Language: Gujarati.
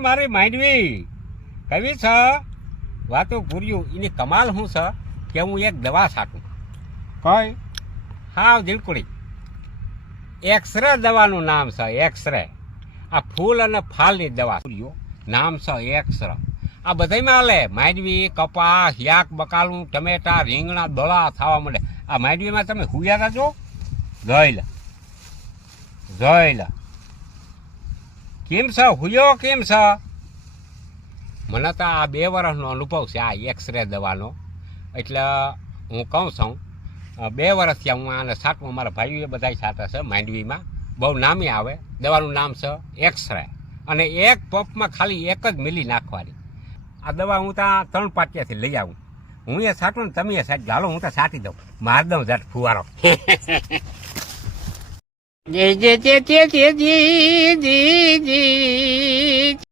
મારી માંડવી કવી છે વાતો પૂર્યું એની કમાલ શું છે કે હું એક દવા છાંટું કઈ હાવ દિલકુડી એક્સરે દવાનું નામ છે એક્સરે આ ફૂલ અને ફાલની દવા નામ છે એક્સરે આ બધામાં હાલે માંડવી કપાસ યાક બકાલું ટમેટા રીંગણા દોળા થવા માંડે આ માંડવીમાં તમે હુયા છો જોઈ લે કેમ છે હુયો કેમ છે મને તો આ 2 વર્ષનો અનુભવ છે આ એક્સરે દવાનો એટલે હું કહું છું 2 વર્ષથી હું આને છાંટું મારા ભાઈઓ બધા છાંટે છે માંડવીમાં બહુ નામી આવે દવાનું નામ છે એક્સરે અને એક પંપમાં ખાલી 1 જ મિલી નાખવાની આ દવા હું ત્યાં 3 પાટિયાથી લઈ આવું હું એ છાંટું ને તમે એ છાંટજો હાલો હું તો છાંટી દઉં માર દઉં ઝટ ફુવારો જી જી જી જી જી જી જી